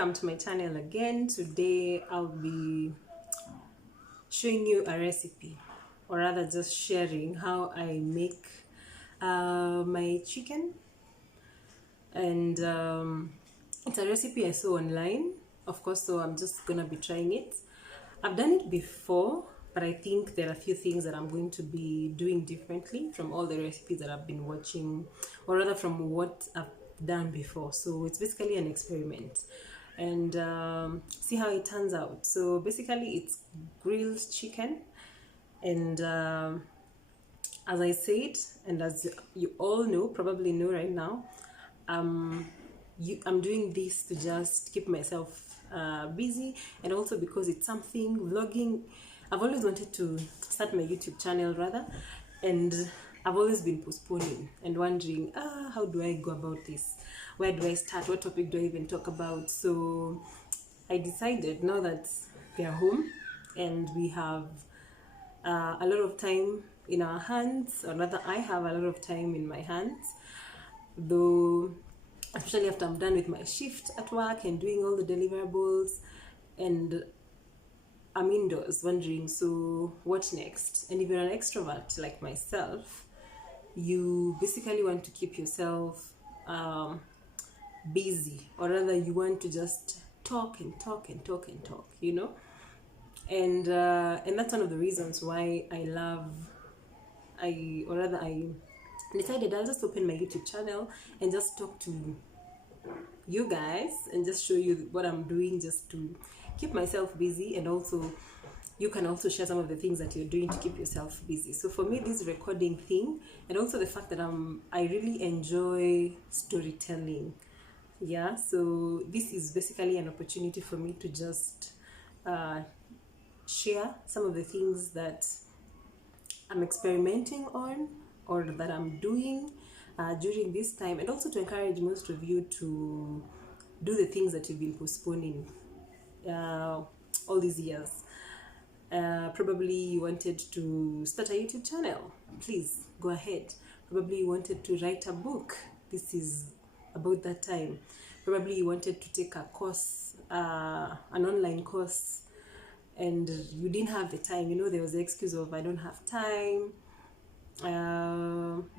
welcome to my channel again. Today I'll be showing you a recipe, or rather just sharing how I make my chicken. And it's a recipe I saw online, of course, so I'm just gonna be trying it. I've done it before, but I think there are a few things that I'm going to be doing differently from all the recipes that I've been watching, or rather from what I've done before. So it's basically an experiment, and see how it turns out. So basically it's grilled chicken, and as I said, and as you all know, probably know right now, I'm doing this to just keep myself busy, and also because it's something vlogging. I've always wanted to start my YouTube channel rather, and I've always been postponing and wondering, how do I go about this? Where do I start? What topic do I even talk about? So I decided, now that we are home and we have a lot of time in our hands, or rather I have a lot of time in my hands, though especially after I'm done with my shift at work and doing all the deliverables, and I'm indoors wondering, so what next? And if you're an extrovert like myself, you basically want to keep yourself busy, or rather you want to just talk and talk and talk and talk, you know. And that's one of the reasons why I decided I'll just open my YouTube channel and just talk to you guys and just show you what I'm doing, just to keep myself busy, and also you can also share some of the things that you're doing to keep yourself busy. So for me, this recording thing, and also the fact that I really enjoy storytelling, yeah, so this is basically an opportunity for me to just share some of the things that I'm experimenting on, or that I'm doing during this time, and also to encourage most of you to do the things that you've been postponing all these years. Probably you wanted to start a YouTube channel, please go ahead. Probably you wanted to write a book, this is about that time. Probably you wanted to take a course, an online course, and you didn't have the time, you know, there was the excuse of I don't have time.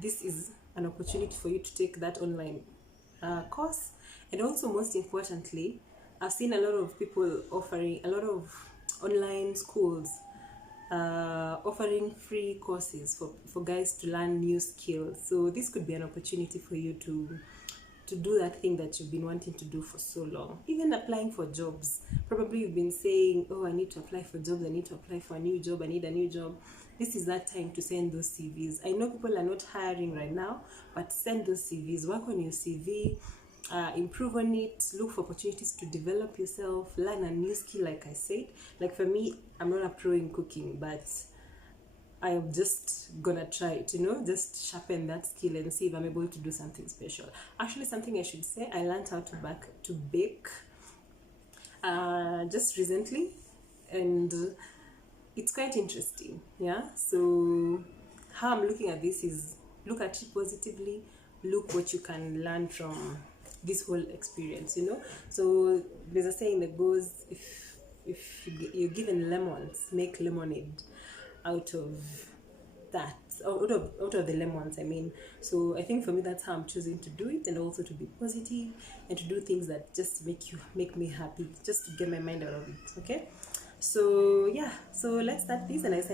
This is an opportunity for you to take that online course. And also, most importantly, I've seen a lot of people offering, a lot of online schools offering free courses for guys to learn new skills. So this could be an opportunity for you to do that thing that you've been wanting to do for so long. Even applying for jobs, probably you've been saying, oh, I need to apply for jobs, I need to apply for a new job, I need a new job. This is that time to send those CVs. I know people are not hiring right now, but send those CVs, work on your CV, improve on it, look for opportunities to develop yourself, learn a new skill. Like I said, like for me, I'm not a pro in cooking, but I am just gonna try it, you know, just sharpen that skill and see if I'm able to do something special. Actually, something I should say, I learned how to bake just recently, and it's quite interesting, yeah. So how I'm looking at this is, look at it positively, look what you can learn from this whole experience, you know. So there's a saying that goes, if you're given lemons, make lemonade out of that, out of the lemons, I mean. So I think for me, that's how I'm choosing to do it, and also to be positive and to do things that just make me happy, just to get my mind out of it. Okay, so yeah, so let's start this. And as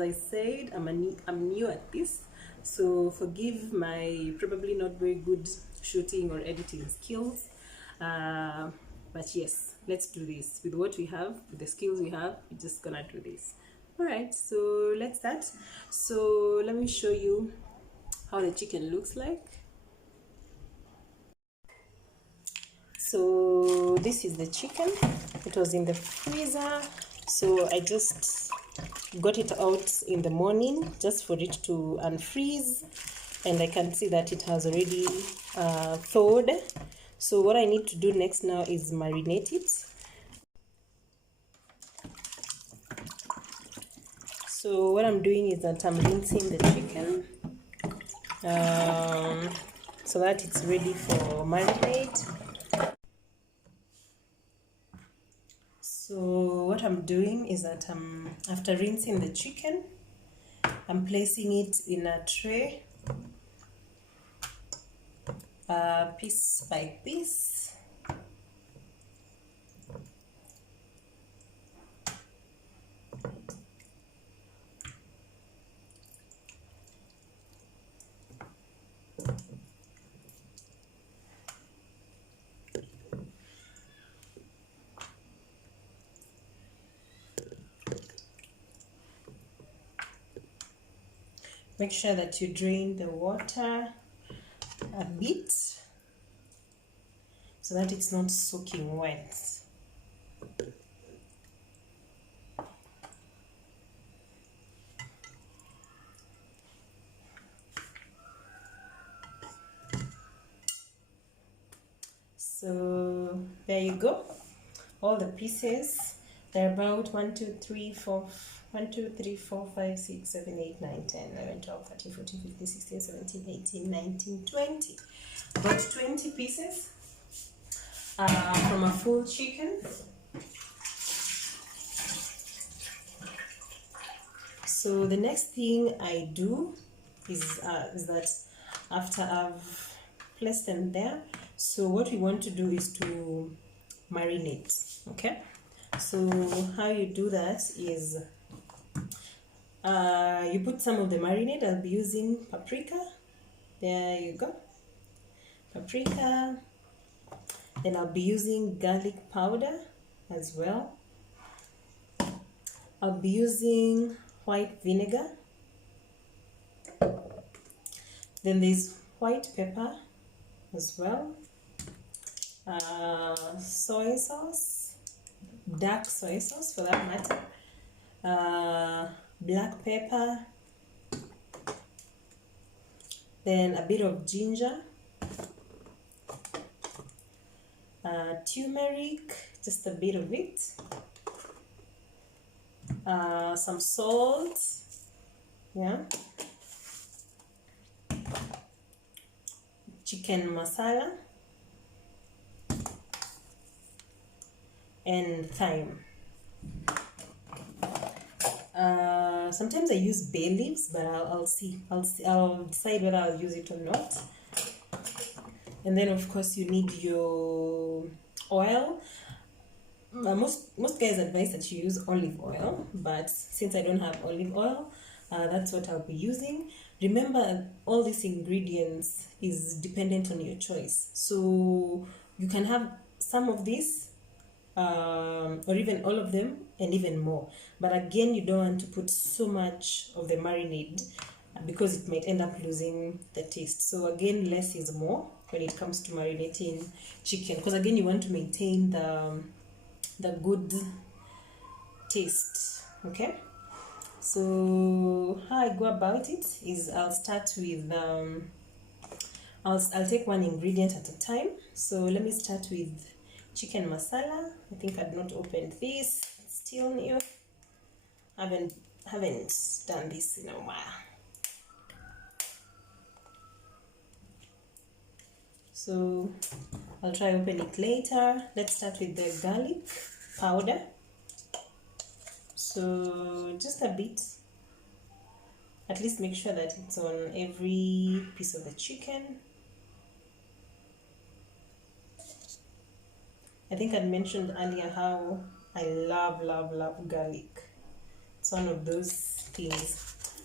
I said, I'm new at this, so forgive my probably not very good shooting or editing skills, but yes, let's do this with what we have, with the skills we have. We're just gonna do this. All right, so let's start. So let me show you how the chicken looks like. So this is the chicken. It was in the freezer, so I just got it out in the morning just for it to unfreeze, and I can see that it has already thawed. So what I need to do next now is marinate it. So what I'm doing is that I'm rinsing the chicken so that it's ready for marinade. I'm doing is that after rinsing the chicken, I'm placing it in a tray, piece by piece. Make sure that you drain the water a bit so that it's not soaking wet. So there you go. All the pieces, they're about 1, 2, 3, 4, 1, 2, 3, 4, 5, 6, 7, 8, 9, 10, 11, 12, 13, 14, 15, 16, 17, 18, 19, 20. About 20 pieces from a full chicken. So the next thing I do is that after I've placed them there, so what we want to do is to marinate. Okay, so how you do that is you put some of the marinade. I'll be using paprika. There you go, paprika. Then I'll be using garlic powder as well. I'll be using white vinegar. Then there's white pepper as well. Soy sauce, dark soy sauce for that matter. Black pepper. Then a bit of ginger. Turmeric, just a bit of it. Some salt, yeah. Chicken masala and thyme. Sometimes I use bay leaves, but I'll see. I'll decide whether I'll use it or not. And then of course you need your oil. Most guys advise that you use olive oil, but since I don't have olive oil, that's what I'll be using. Remember, all these ingredients is dependent on your choice. So you can have some of these, or even all of them, and even more. But again, you don't want to put so much of the marinade because it might end up losing the taste. So again, less is more when it comes to marinating chicken, because again, you want to maintain the good taste. Okay, so how I go about it is I'll start with I'll take one ingredient at a time. So let me start with chicken masala. I think I'd not opened this, it's still new. Haven't done this in a while. So I'll try open it later. Let's start with the garlic powder. So just a bit. At least make sure that it's on every piece of the chicken. I think I mentioned earlier how I love garlic. It's one of those things.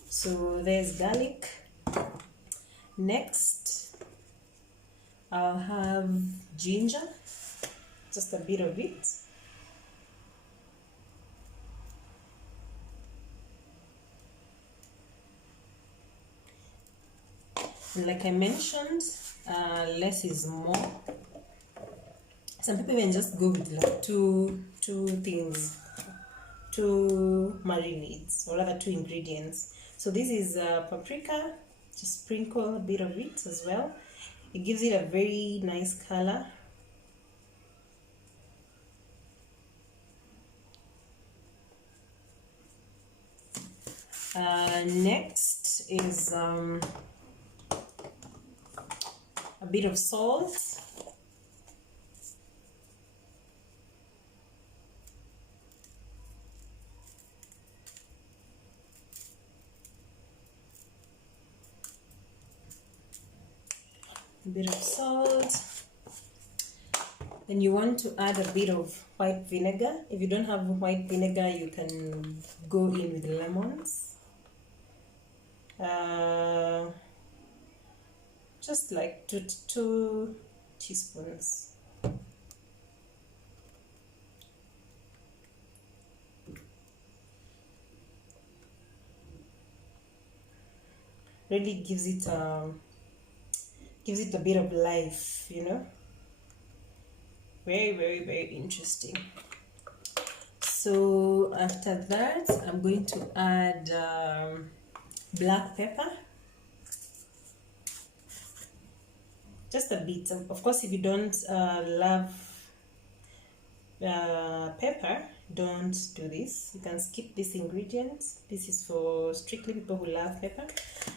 So there's garlic. Next, I'll have ginger, just a bit of it. And like I mentioned, less is more. Some people even just go with like two things, two marinades, or rather two ingredients. So this is paprika. Just sprinkle a bit of it as well. It gives it a very nice color. Next is a bit of salt. bit of salt. Then you want to add a bit of white vinegar. If you don't have white vinegar, you can go in with lemons. Just like two teaspoons. Really gives it a bit of life, you know. Very, very, very interesting. So after that, I'm going to add black pepper. Just a bit. Of course, if you don't love pepper, don't do this. You can skip this ingredient. This is for strictly people who love pepper.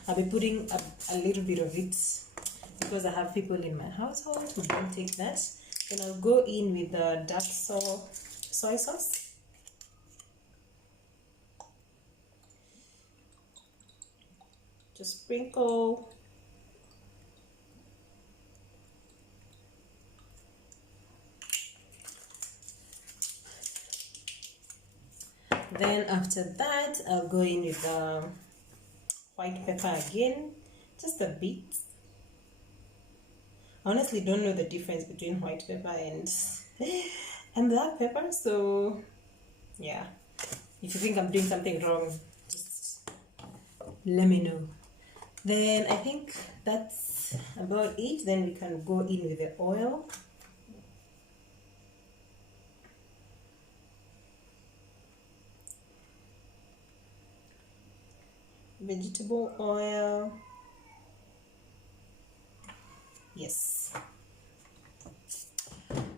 I'll be putting a little bit of it because I have people in my household who don't take that. Then I'll go in with the dark soy sauce. Just sprinkle. Then after that, I'll go in with white pepper again, just a bit. I honestly don't know the difference between white pepper and black pepper, so yeah. If you think I'm doing something wrong, just let me know. Then I think that's about it. Then we can go in with the oil. Vegetable oil. Yes.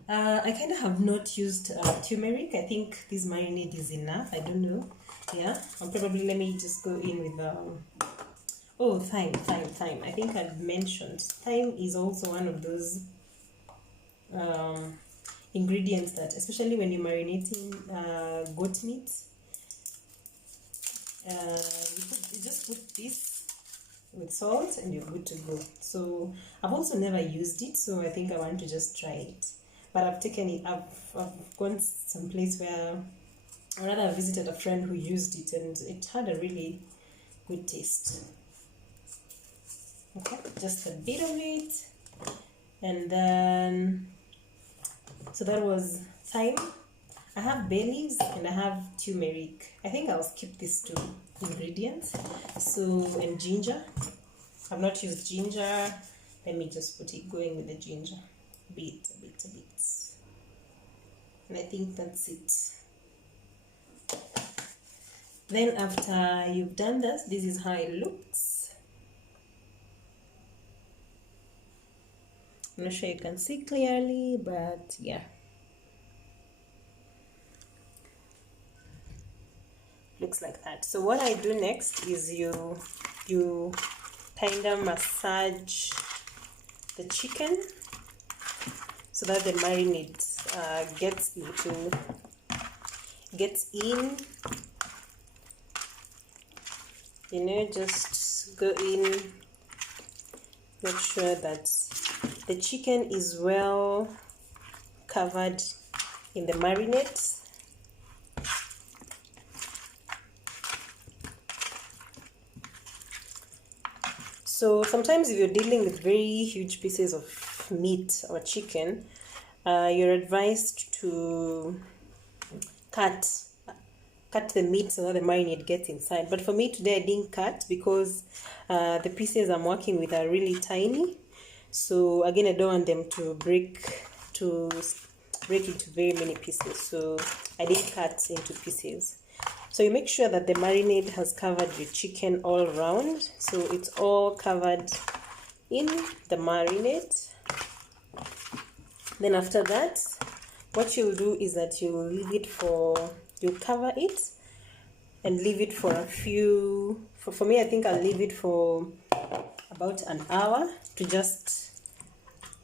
I kind of have not used turmeric. I think this marinade is enough. I don't know. Yeah, probably let me just go in with oh, thyme. I think I've mentioned thyme is also one of those ingredients that, especially when you're marinating goat meat, you just put this with salt and you're good to go. So I've also never used it, so I think I want to just try it. But I've taken it, I've gone someplace where, or rather I visited a friend who used it and it had a really good taste. Okay, just a bit of it. And then, so that was thyme. I have bay leaves and I have turmeric. I think I'll skip these two ingredients. So, and ginger. I've not used ginger. Let me just put it going with the ginger. A bit. And I think that's it. Then after you've done this is how it looks. I'm not sure you can see clearly, but yeah. Looks like that. So what I do next is you kind of massage the chicken so that the marinade gets in. You know, just go in, make sure that the chicken is well covered in the marinade. So sometimes if you're dealing with very huge pieces of meat or chicken, you're advised to cut the meat so that the marinade gets inside. But for me today I didn't cut because the pieces I'm working with are really tiny. So again, I don't want them to break into very many pieces. So I didn't cut into pieces. So you make sure that the marinade has covered your chicken all around. So it's all covered in the marinade. Then after that, what you'll do is that you'll cover it and leave it for a few, for me I think I'll leave it for about an hour to just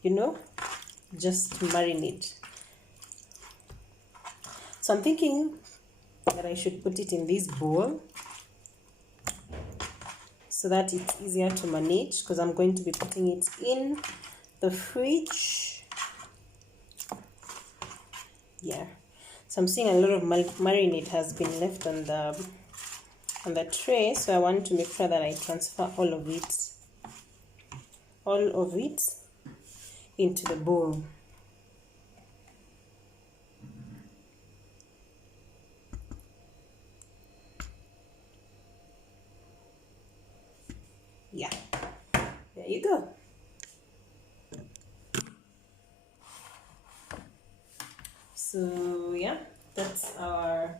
marinate. So I'm thinking that I should put it in this bowl so that it's easier to manage, because I'm going to be putting it in the fridge. Yeah, so I'm seeing a lot of marinade has been left on the tray, so I want to make sure that I transfer all of it into the bowl. Yeah, there you go. So yeah, that's our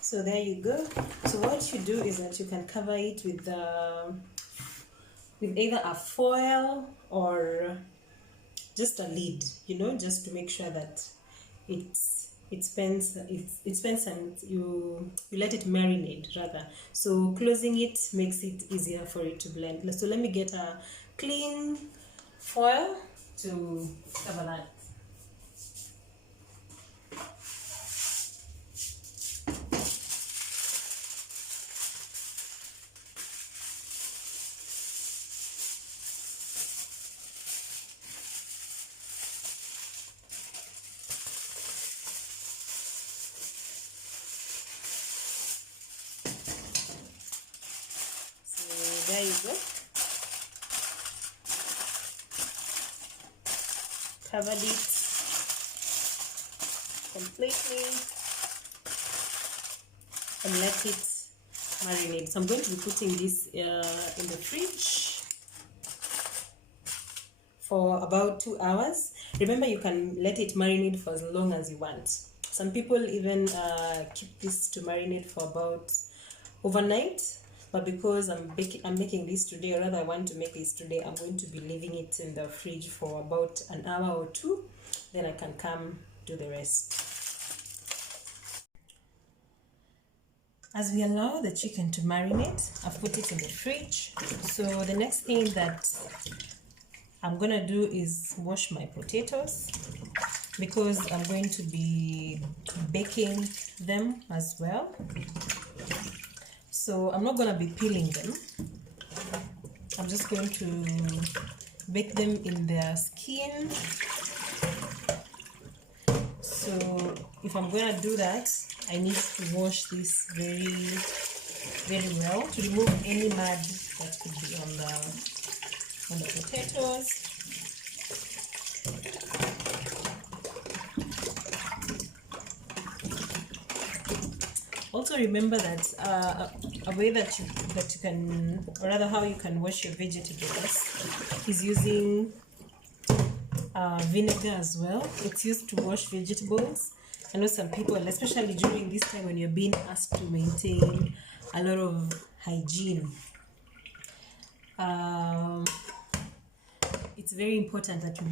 so there you go. So what you do is that you can cover it with either a foil or just a lid, just to make sure that it spends and you let it marinate rather. So closing it makes it easier for it to blend. So let me get a clean foil to cover that. There you go. Covered it completely and let it marinate. So I'm going to be putting this in the fridge for about 2 hours. Remember, you can let it marinate for as long as you want. Some people even keep this to marinate for about overnight. But because I'm making this today, or rather I want to make this today, I'm going to be leaving it in the fridge for about an hour or two. Then I can come do the rest. As we allow the chicken to marinate, I've put it in the fridge. So the next thing that I'm gonna do is wash my potatoes, because I'm going to be baking them as well. So I'm not going to be peeling them. I'm just going to bake them in their skin. So if I'm going to do that, I need to wash this very, very well to remove any mud that could be on the potatoes. Also remember that a way that you can, or rather how you can wash your vegetables, is using vinegar as well. It's used to wash vegetables. I know some people, especially during this time when you're being asked to maintain a lot of hygiene, it's very important that you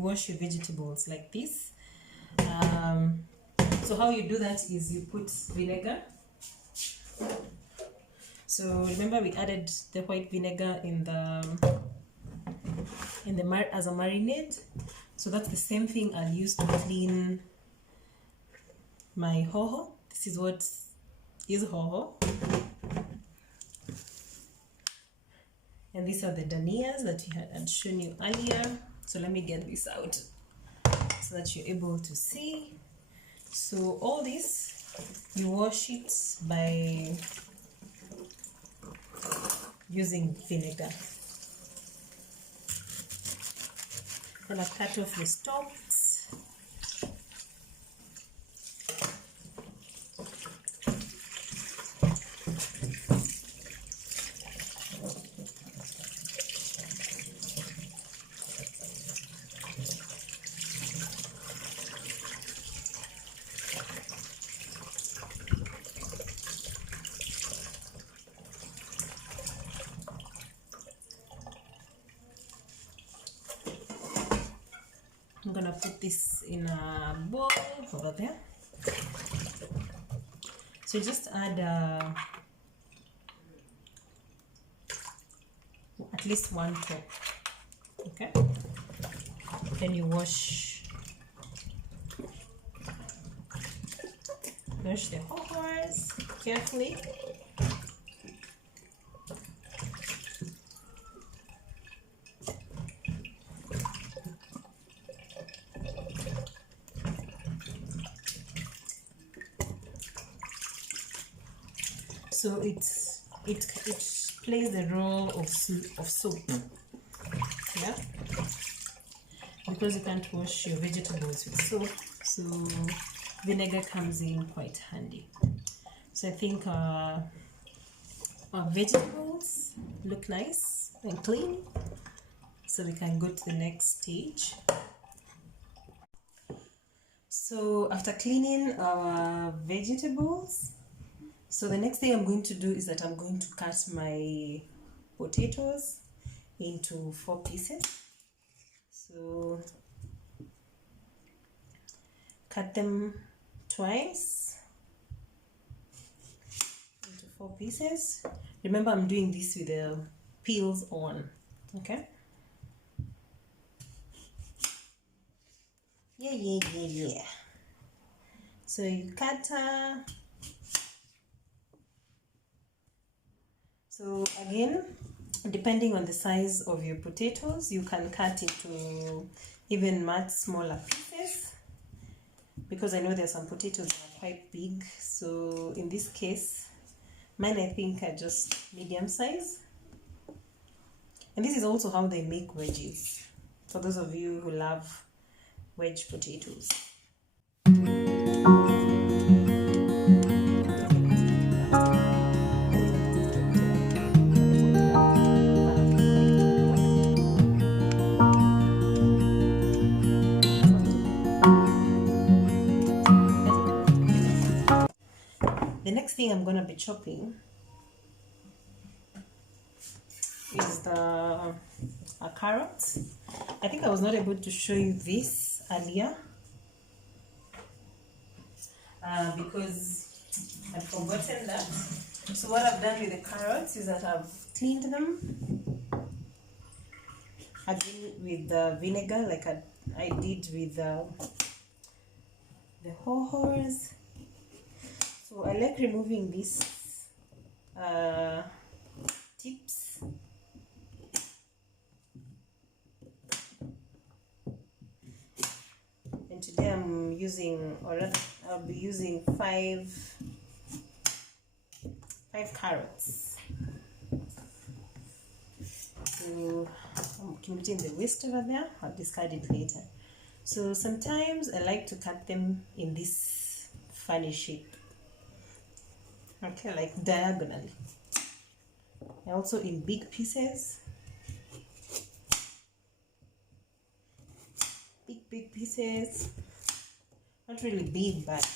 wash your vegetables like this. So how you do that is you put vinegar. So remember, we added the white vinegar as a marinade. So that's the same thing I'll use to clean my hoho. This is what is hoho. And these are the danias that we had shown you earlier. So let me get this out so that you're able to see. So all this, you wash it by using vinegar. Then I cut off the stalks. I'm gonna put this in a bowl over there. So just add at least 1 top, okay? Then you wash Wash the hohos carefully. So it plays the role of soap, yeah, because you can't wash your vegetables with soap, so vinegar comes in quite handy. So I think our vegetables look nice and clean, so we can go to the next stage. So after cleaning our vegetables, so the next thing I'm going to do is that I'm going to cut my potatoes into 4 pieces. So cut them twice into 4 pieces. Remember, I'm doing this with the peels on, okay? Yeah. So you cut so again, depending on the size of your potatoes, you can cut into even much smaller pieces, because I know there are some potatoes that are quite big. So in this case, mine I think are just medium size. And this is also how they make wedges, for those of you who love wedge potatoes. The next thing I'm going to be chopping is the carrots. I think I was not able to show you this earlier because I'd forgotten that. So what I've done with the carrots is that I've cleaned them again with the vinegar, like I did with the hohos. So I like removing these tips. And today I'm using, or I'll be using 5 carrots. So I'm accumulating the waste over there. I'll discard it later. So sometimes I like to cut them in this funny shape. Okay, like diagonally. And also in big pieces. Big pieces. Not really big, but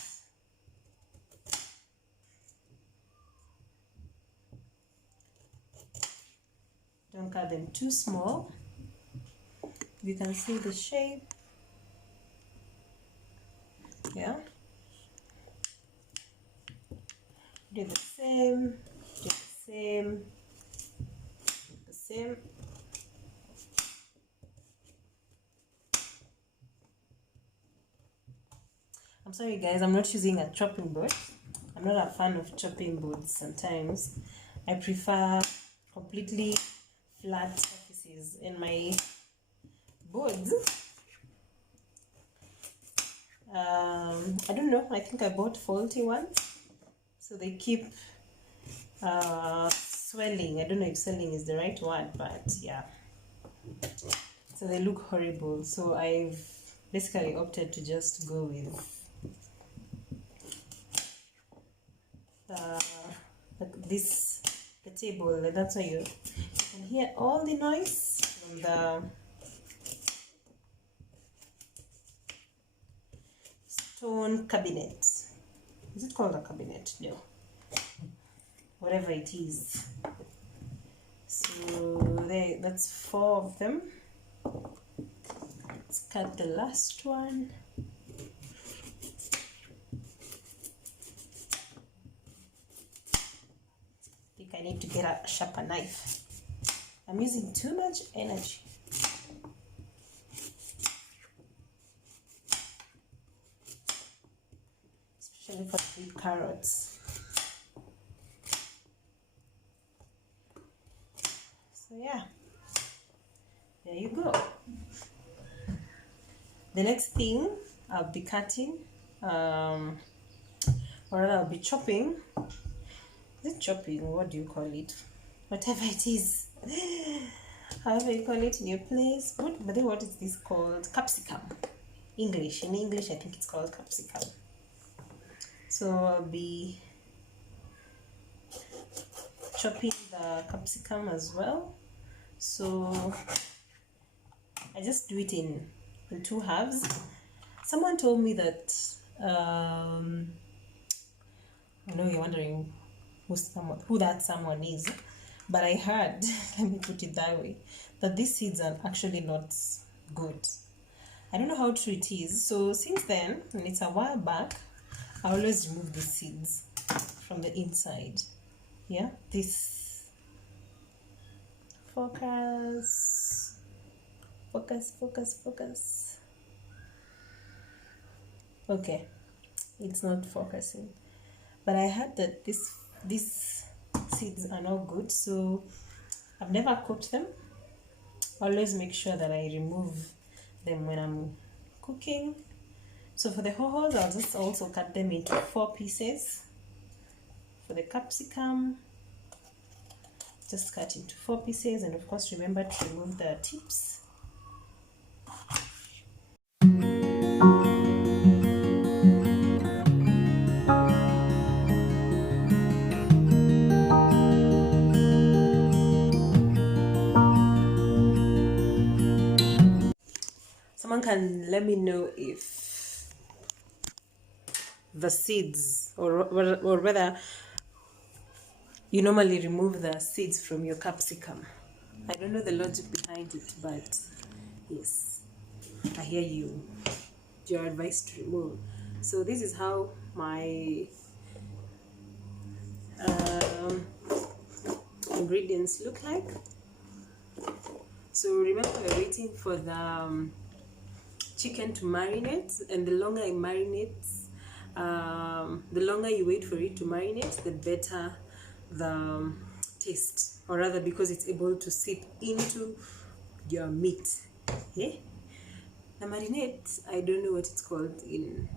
don't cut them too small. You can see the shape. Yeah. Do the same. Do the same. Do the same. I'm sorry guys, I'm not using a chopping board. I'm not a fan of chopping boards sometimes. I prefer completely flat surfaces in my boards. I don't know, I think I bought faulty ones, so they keep swelling. I don't know if swelling is the right word, but yeah, so they look horrible. So I've basically opted to just go with like this, the table. That's why you can hear all the noise from the stone cabinet. Is it called a cabinet? No. Whatever it is. So there, that's 4 of them. Let's cut the last one. I think I need to get a sharper knife. I'm using too much energy. especially for sweet carrots. So yeah, there you go. The next thing I'll be cutting, or rather I'll be chopping. Is it chopping? What do you call it? Whatever it is. However you call it in your place. But then what is this called? Capsicum. English. In English, I think it's called capsicum. So I'll be chopping the capsicum as well. So I just do it in two halves. Someone told me that I know you're wondering who that someone is, but I heard, let me put it that way, that these seeds are actually not good. I don't know how true it is. So since then, and it's a while back, I always remove the seeds from the inside. Yeah, this focus. Okay, it's not focusing, but I heard that these seeds are not good, so I've never cooked them. Always make sure that I remove them when I'm cooking. So for the hohos, I'll just also cut them into 4 pieces. For the capsicum, just cut into 4 pieces, and of course remember to remove the tips. Someone can let me know if the seeds, or whether you normally remove the seeds from your capsicum. I don't know the logic behind it, but yes, I hear you. You're advised to remove. So this is how my ingredients look like. So remember, we're waiting for the chicken to marinate, and the longer it marinates, the longer you wait for it to marinate, the better the taste, or rather because it's able to seep into your meat. Okay? The marinade, I don't know what it's called in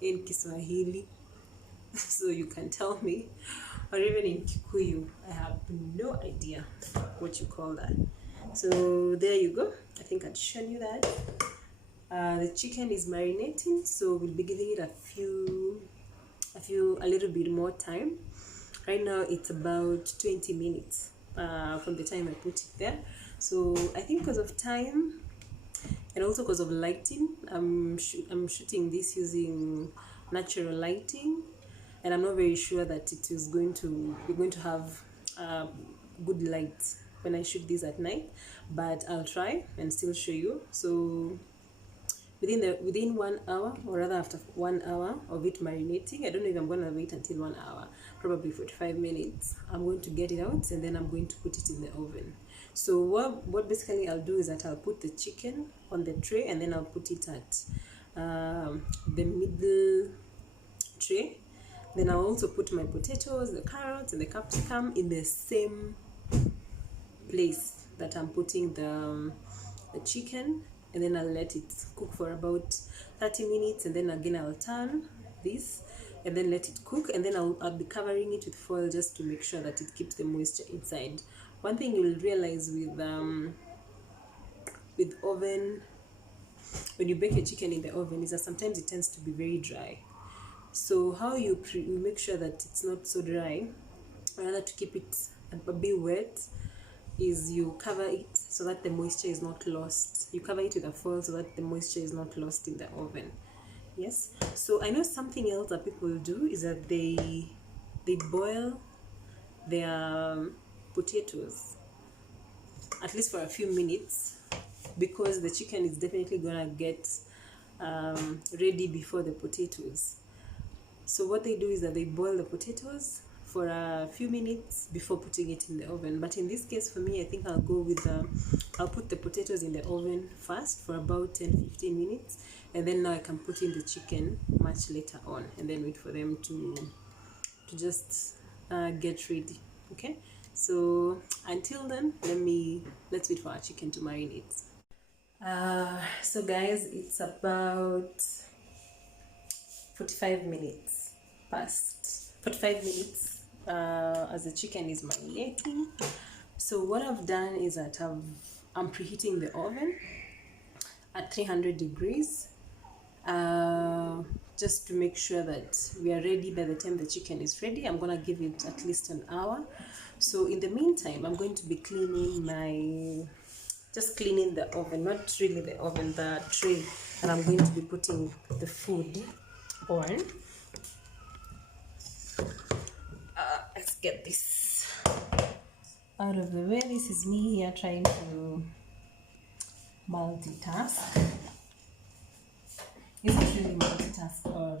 Kiswahili, so you can tell me, or even in Kikuyu, I have no idea what you call that. So there you go. I think I'd shown you that. The chicken is marinating, so we'll be giving it a little bit more time. Right now it's about 20 minutes from the time I put it there. So I think because of time and also because of lighting, I'm shooting this using natural lighting, and I'm not very sure that we're going to have good light when I shoot this at night, but I'll try and still show you. So within 1 hour, or rather after 1 hour of it marinating, I don't know if I'm going to wait until 1 hour, probably 45 minutes, I'm going to get it out, and then I'm going to put it in the oven. So what basically I'll do is that I'll put the chicken on the tray, and then I'll put it at the middle tray. Then I'll also put my potatoes, the carrots, and the capsicum in the same place that I'm putting the chicken, and then I'll let it cook for about 30 minutes, and then again I'll turn this and then let it cook, and then I'll be covering it with foil just to make sure that it keeps the moisture inside. One thing you'll realize with oven, when you bake your chicken in the oven, is that sometimes it tends to be very dry. So how you make sure that it's not so dry, rather to keep it a bit wet, is you cover it so that the moisture is not lost. You cover it with a foil so that the moisture is not lost in the oven. Yes. So I know something else that people do is that they boil their potatoes at least for a few minutes, because the chicken is definitely gonna get ready before the potatoes. So what they do is that they boil the potatoes for a few minutes before putting it in the oven. But in this case, for me, I think I'll go with I'll put the potatoes in the oven first for about 10-15 minutes, and then now I can put in the chicken much later on and then wait for them to just get ready. Okay, so until then, let's wait for our chicken to marinate. So guys, it's about 45 minutes past 45 minutes as the chicken is marinating. So what I've done is that I'm preheating the oven at 300 degrees just to make sure that we are ready by the time the chicken is ready. I'm gonna give it at least an hour. So in the meantime, I'm going to be cleaning the oven, not really the oven, the tray that I'm going to be putting the food on. Let's get this out of the way. This is me here trying to multitask. Is it really multitask or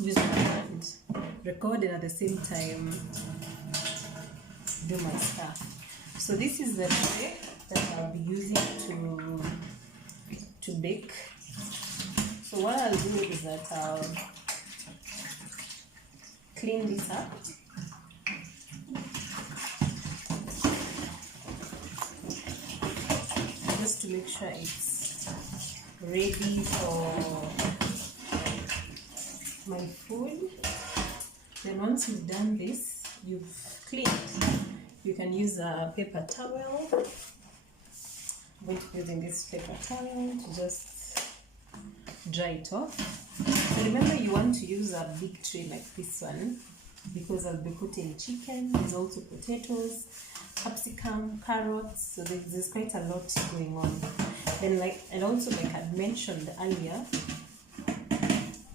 use my hand, record and at the same time do my stuff? So this is the tray that I'll be using to bake. So what I'll do is that I'll clean this up. Just to make sure it's ready for my food. Then once you've done this, you've cleaned, you can use a paper towel. I'm going to be using this paper towel to just dry it off. So remember, you want to use a big tray like this one because I'll be putting chicken. There's also potatoes, capsicum, carrots. So there's quite a lot going on. Then and also like I mentioned earlier,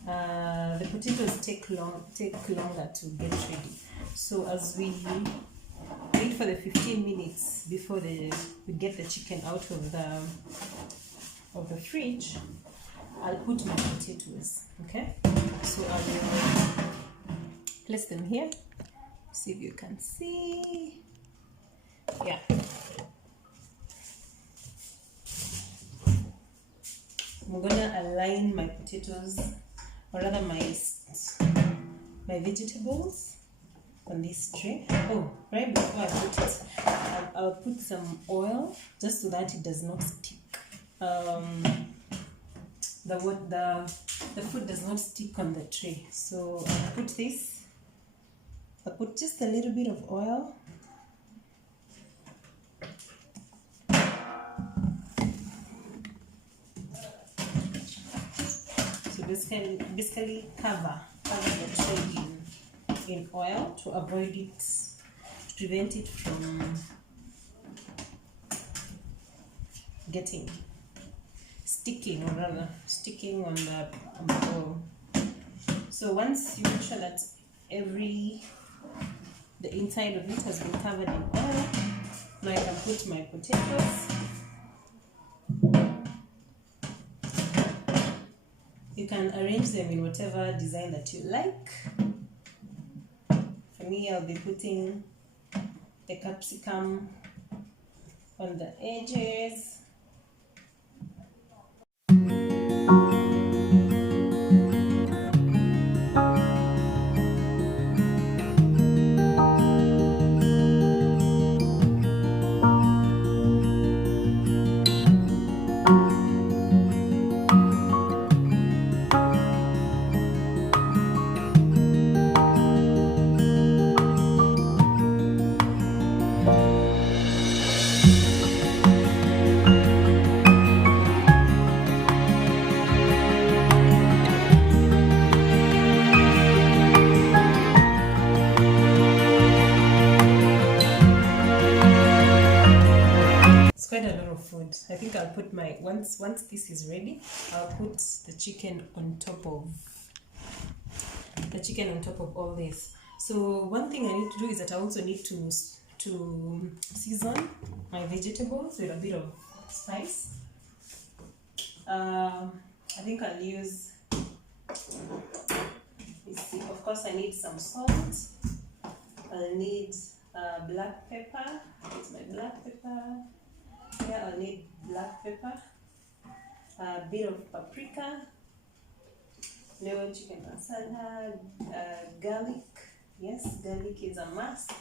the potatoes take longer to get ready. So as we wait for the 15 minutes before we get the chicken out of the fridge, I'll put my potatoes. Okay, so I will place them here. See if you can see. Yeah. I'm gonna align my potatoes, or rather my vegetables on this tray. Oh, right before I put it, I'll put some oil just so that it does not stick. The food does not stick on the tray. So I'll put just a little bit of oil. So basically cover the tray in oil to avoid it, to prevent it from sticking on the oil. So once you make sure that the inside of it has been covered in oil, now I can put my potatoes. You can arrange them in whatever design that you like. For me, I'll be putting the capsicum on the edges. Quite a lot of food. I think I'll put once this is ready, I'll put the chicken on top of all this. So one thing I need to do is that I also need to season my vegetables with a bit of spice. I think I'll use, of course I need some salt. I'll need black pepper. It's my black pepper. Yeah, I'll need black pepper. a bit of paprika, little chicken masala, garlic. Yes, garlic is a must.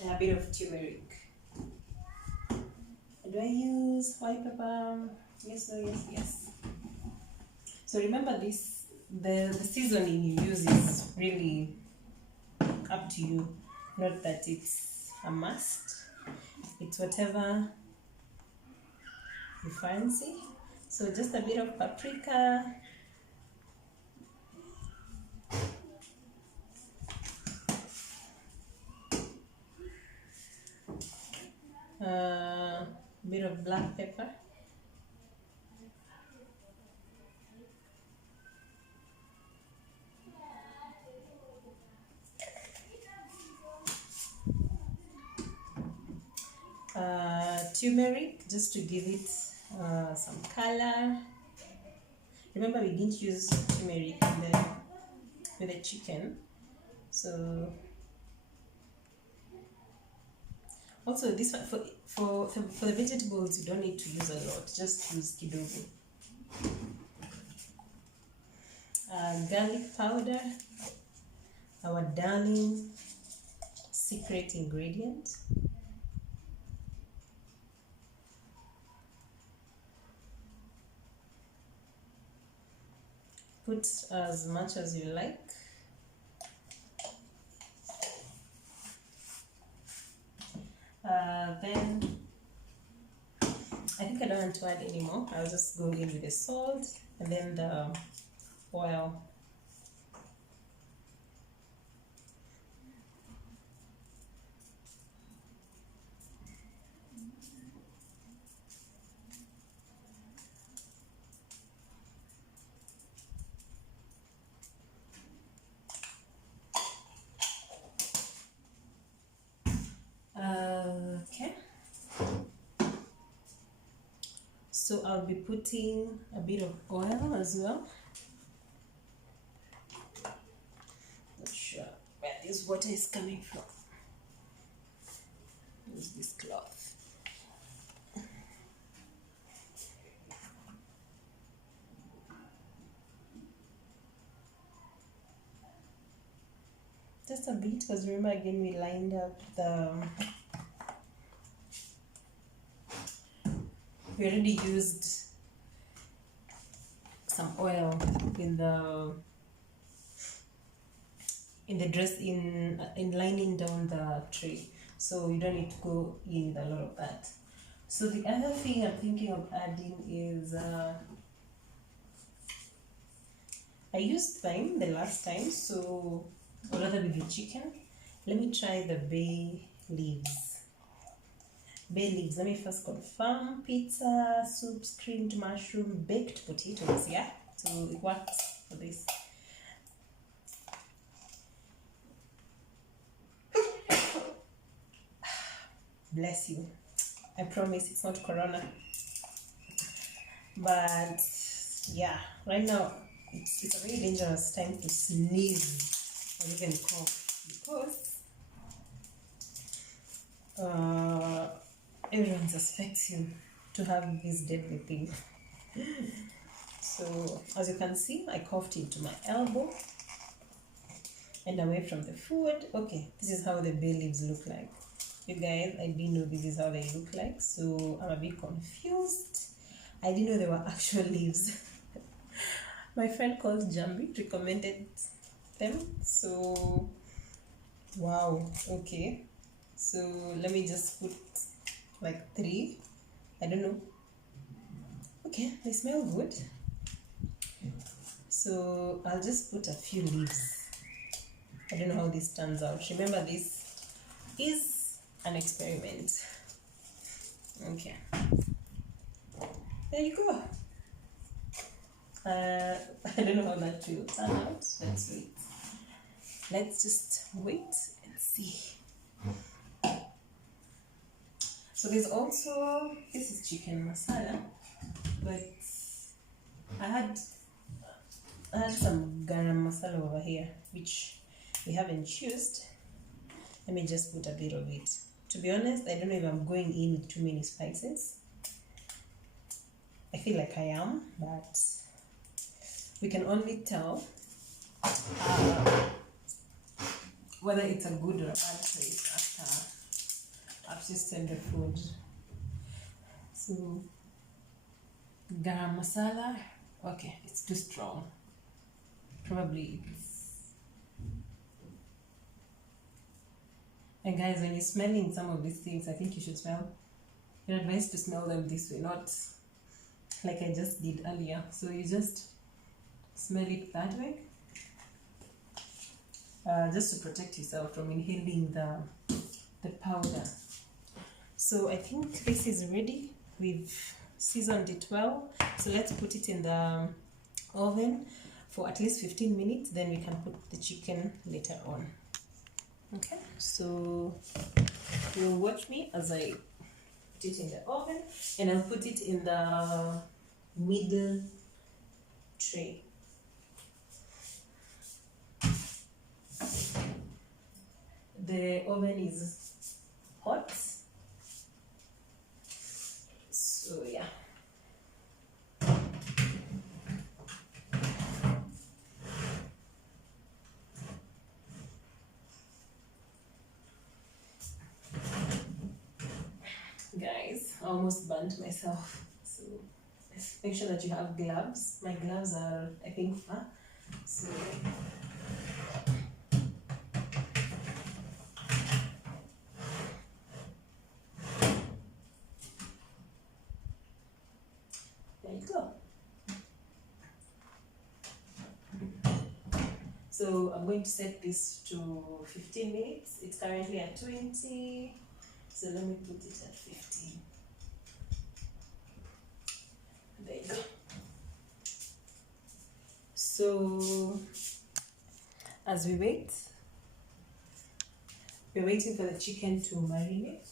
And a bit of turmeric. Do I use white pepper? Yes, no, yes, yes. So remember this, the seasoning you use is really up to you. Not that it's a must. It's whatever you fancy. So just a bit of paprika. A bit of black pepper. Turmeric, just to give it some color. Remember, we didn't use turmeric with the chicken, so also this one for the vegetables you don't need to use a lot, just use kidogo. Garlic powder, our darling secret ingredient. Put as much as you like. Then I think I don't want to add any more. I'll just go in with the salt and then the oil. Okay. So I'll be putting a bit of oil as well. Not sure where this water is coming from. Use this cloth. Just a bit, because remember again we lined up we already used some oil in the dress in lining down the tray, so you don't need to go in with a lot of that. So the other thing I'm thinking of adding is I used thyme the last time, so or rather with the chicken. Let me try the bay leaves. Bay leaves, let me first confirm. Pizza, soups, creamed mushroom, baked potatoes, yeah? So it works for this. Bless you. I promise it's not corona. But yeah, right now it's a very dangerous time to sneeze or even cough, because everyone suspects you to have this deadly thing. So as you can see, I coughed into my elbow and away from the food. Okay, this is how the bay leaves look like. You guys, I didn't know this is how they look like, so I'm a bit confused. I didn't know they were actual leaves. My friend called Jambi recommended them, so wow, okay. So let me just put like 3. I don't know. Okay, they smell good. So I'll just put a few leaves. I don't know how this turns out. Remember, this is an experiment. Okay. There you go. I don't know how that will turn out. Let's wait. Let's just wait and see. So there's also, this is chicken masala, but I had some garam masala over here, which we haven't used. Let me just put a bit of it To be honest, I don't know if I'm going in with too many spices. I feel like I am, but we can only tell whether it's a good or a bad place after I've tasted the food. So, garam masala, okay, it's too strong. Probably it's. And guys, when you're smelling some of these things, I think you should smell. You're advised to smell them this way, not like I just did earlier. So you just smell it that way, just to protect yourself from inhaling the powder. So I think this is ready. We've seasoned it well. So let's put it in the oven for at least 15 minutes. Then we can put the chicken later on. Okay, so you'll watch me as I put it in the oven, and I'll put it in the middle tray. The oven is hot, so yeah. Guys, I almost burnt myself, so make sure that you have gloves. My gloves are, I think, far, so there you go. So I'm going to set this to 15 minutes. It's currently at 20, so let me put it at 15. There you go. So as we wait, we're waiting for the chicken to marinate.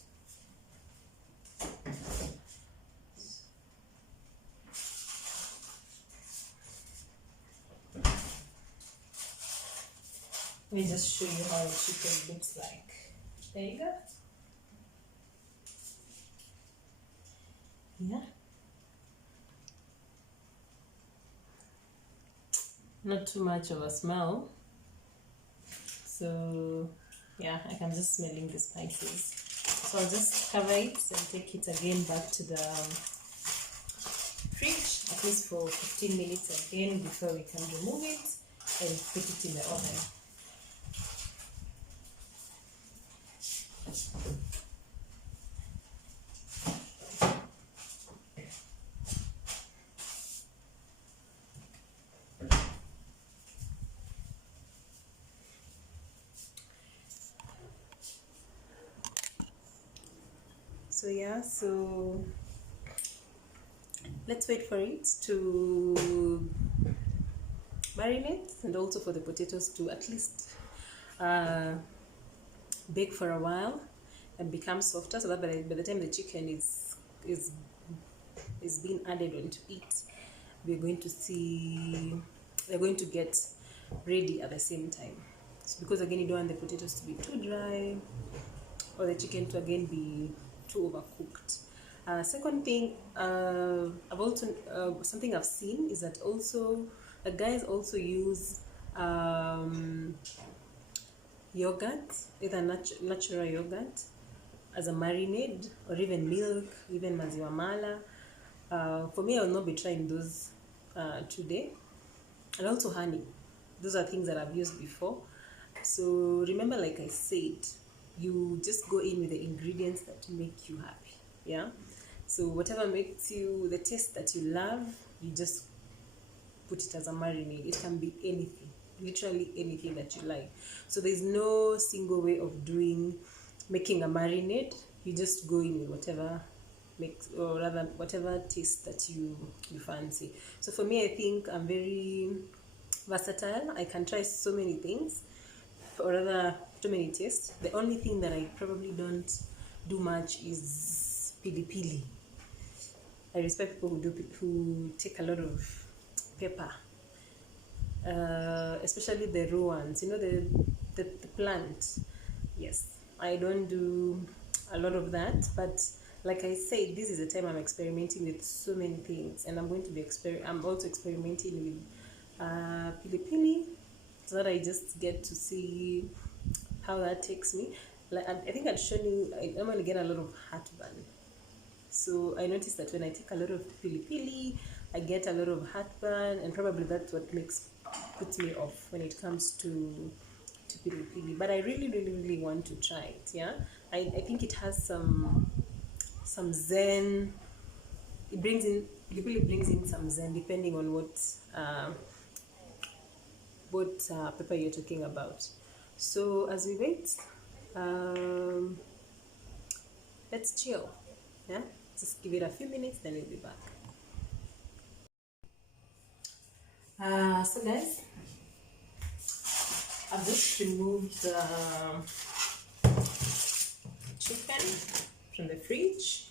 Let me just show you how the chicken looks like. There you go. Yeah. Not too much of a smell. So yeah, I can just smelling the spices. So I'll just cover it and take it again back to the fridge, at least for 15 minutes again before we can remove it and put it in the oven. So yeah, so let's wait for it to marinate, and also for the potatoes to at least bake for a while and become softer, so that by the time the chicken is being added onto it, we're going to see they're going to get ready at the same time. So because again, you don't want the potatoes to be too dry or the chicken to again be too overcooked. Second thing, I've also something I've seen is that also the guys also use yogurt, either natural yogurt as a marinade, or even milk, even maziwa mala. For me, I will not be trying those today. And also honey. Those are things that I've used before. So remember, like I said, you just go in with the ingredients that make you happy. Yeah. So whatever makes you the taste that you love, you just put it as a marinade. It can be anything, literally anything that you like. So there's no single way of making a marinade. You just go in with whatever makes, or rather whatever taste that you fancy. So for me, I think I'm very versatile. I can try so many things, or rather too many tastes. The only thing that I probably don't do much is pili pili. I respect people who take a lot of pepper, especially the raw ones. You know, the plant. Yes, I don't do a lot of that. But like I said, this is the time I'm experimenting with so many things, and I'm going to be I'm also experimenting with pili pili, so that I just get to see how that takes me. Like I think I'd shown you, I normally get a lot of heartburn. So I noticed that when I take a lot of pili pili, I get a lot of heartburn, and probably that's what puts me off when it comes to pili pili. But I really want to try it. Yeah, I think it has some zen. It brings in pili pili brings in some zen depending on what pepper you're talking about. So as we wait, um, let's chill. Yeah, just give it a few minutes, then we'll be back. So guys, I've just removed the chicken from the fridge,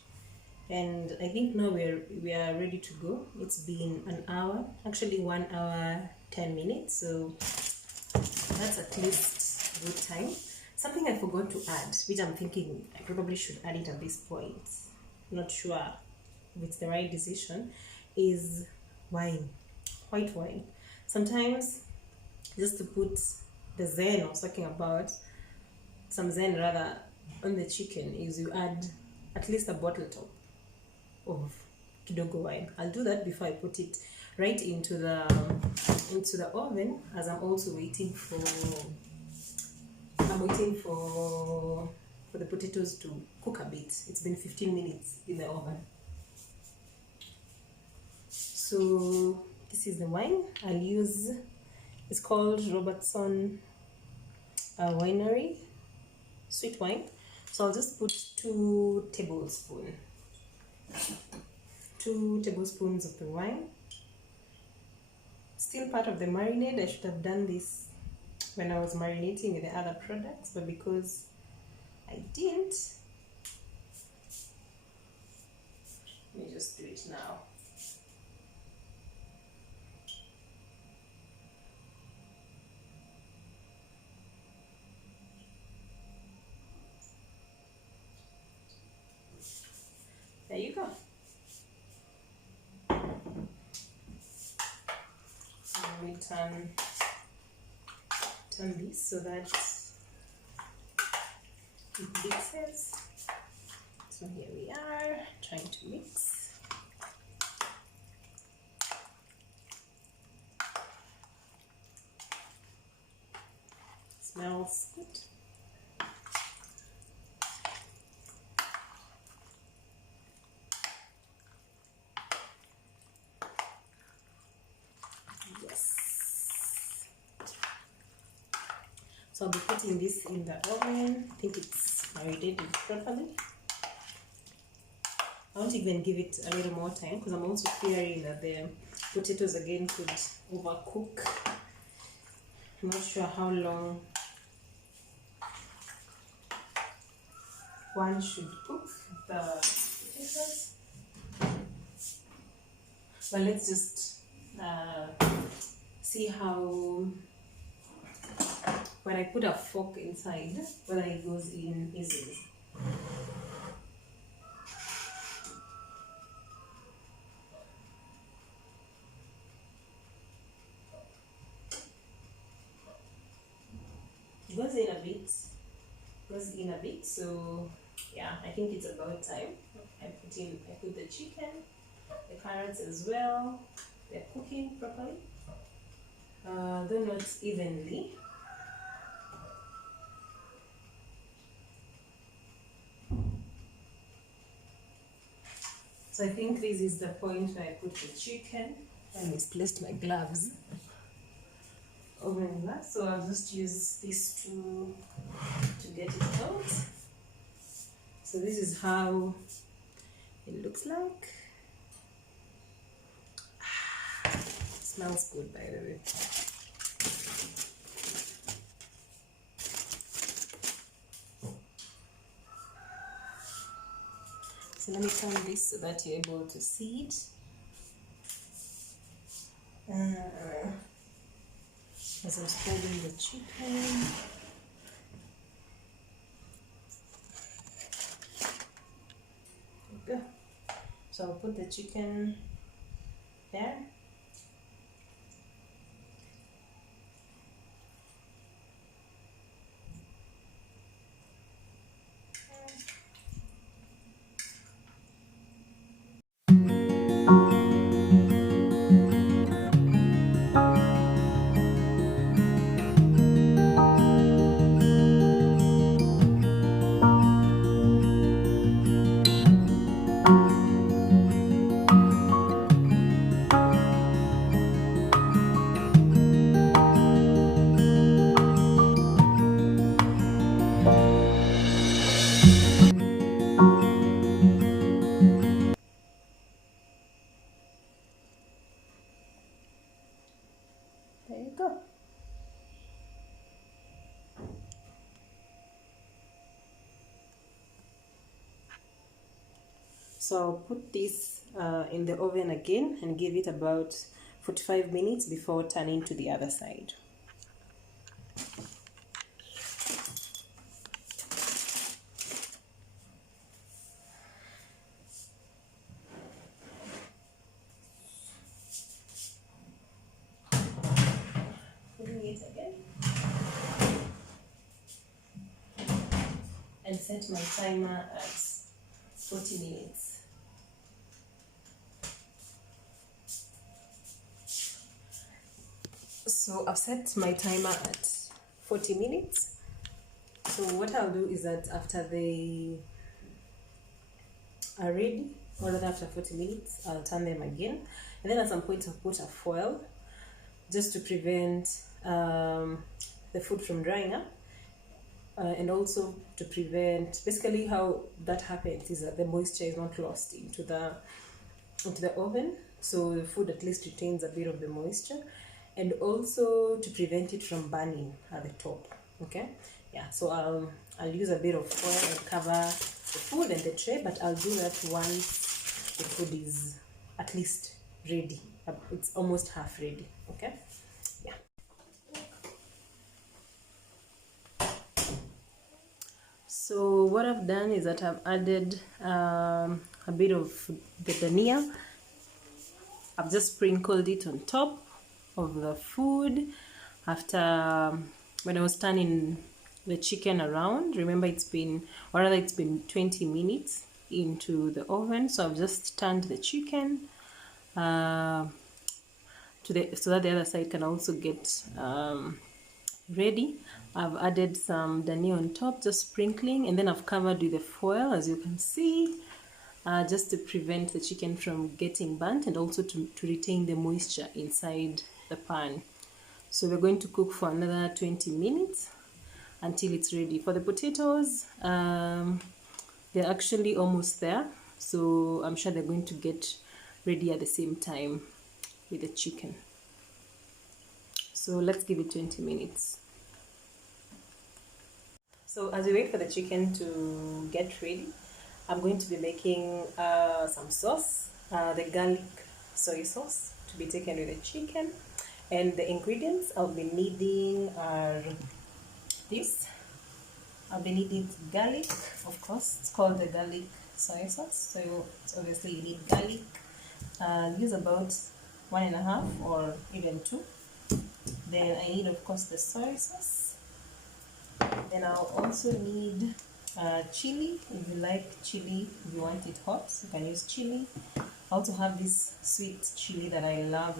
and I think now we are ready to go. It's been an hour, actually 1 hour 10 minutes, so that's at least good time. Something I forgot to add, which I'm thinking I probably should add it at this point, not sure if it's the right decision, is wine, white wine. Sometimes, just to put the zen I was talking about, some zen rather, on the chicken, is you add at least a bottle top of kidogo wine. I'll do that before I put it right into the oven, as I'm also waiting for the potatoes to cook a bit. It's been 15 minutes in the oven. So this is the wine I'll use. It's called Robertson Winery sweet wine. So I'll just put 2 tablespoons of the wine. Still part of the marinade. I should have done this when I was marinating with the other products, but because I didn't, let me just do it now. There you go. Let me turn this so that it mixes. So here we are, trying to mix. Smells good. So I'll be putting this in the oven. I think it's marinated properly. I won't even give it a little more time because I'm also fearing that the potatoes again could overcook. I'm not sure how long one should cook the potatoes. But let's just see how, when I put a fork inside, whether it goes in easily. It goes in a bit, so yeah, I think it's about time. I put the chicken, the carrots as well. They're cooking properly, though not evenly. So I think this is the point where I put the chicken. I misplaced my gloves over there, so I'll just use this to get it out. So this is how it looks like. Smells good, by the way. So let me turn this so that you're able to see it. As I'm spreading the chicken. So I'll put the chicken there. There you go. So I'll put this in the oven again and give it about 45 minutes before turning to the other side. Putting it again. And set my timer at 40 minutes. So I've set my timer at 40 minutes. So what I'll do is that after they are ready, or that after 40 minutes, I'll turn them again. And then at some point I'll put a foil just to prevent the food from drying up. And also to prevent, basically how that happens is that the moisture is not lost into the oven, so the food at least retains a bit of the moisture, and also to prevent it from burning at the top. Okay, yeah, so I'll use a bit of foil and cover the food and the tray, but I'll do that once the food is at least ready. It's almost half ready. Okay, yeah. So what I've done is that I've added a bit of the dhania. I've just sprinkled it on top of the food after when I was turning the chicken around. Remember, it's been 20 minutes into the oven, so I've just turned the chicken so that the other side can also get ready. I've added some dhania on top, just sprinkling, and then I've covered with the foil, as you can see, just to prevent the chicken from getting burnt and also to retain the moisture inside the pan. So we're going to cook for another 20 minutes until it's ready. For the potatoes, they're actually almost there, so I'm sure they're going to get ready at the same time with the chicken. So let's give it 20 minutes. So as we wait for the chicken to get ready, I'm going to be making some sauce, the garlic soy sauce, to be taken with the chicken. And the ingredients I'll be needing are this. I'll be needing garlic, of course. It's called the garlic soy sauce. So obviously you need garlic. Use about 1.5 or even 2. Then I need, of course, the soy sauce. Then I'll also need chili. If you like chili, if you want it hot, you can use chili. I also have this sweet chili that I love.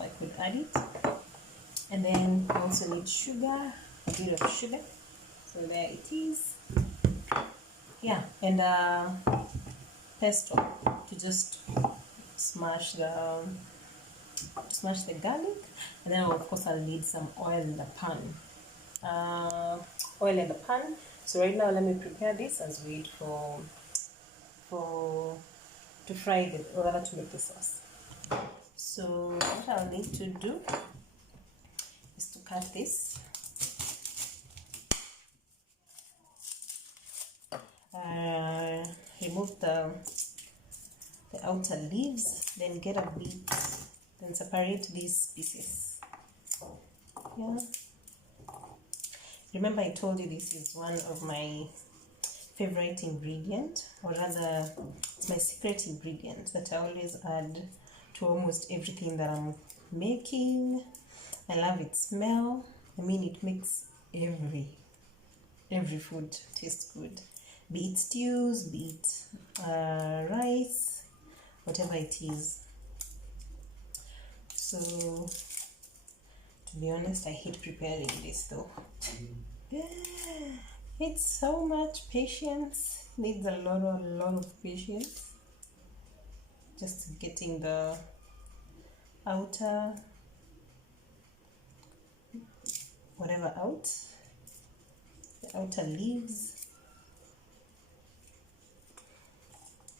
I could add it. And then I also need sugar, a bit of sugar. So there it is. Yeah, and pesto to just smash the garlic. And then of course I'll need some oil in the pan. So right now let me prepare this as we wait to fry it, or rather to make the sauce. So what I'll need to do is to cut this. Remove the outer leaves, then get a bit, then separate these pieces. Yeah. Remember I told you this is one of my favorite ingredient, or rather it's my secret ingredient that I always add to almost everything that I'm making. I love its smell. I mean, it makes every food taste good, be it stews, be it rice, whatever it is. So to be honest, I hate preparing this though. It's so much patience, needs a lot of patience, just getting the outer whatever out, the outer leaves.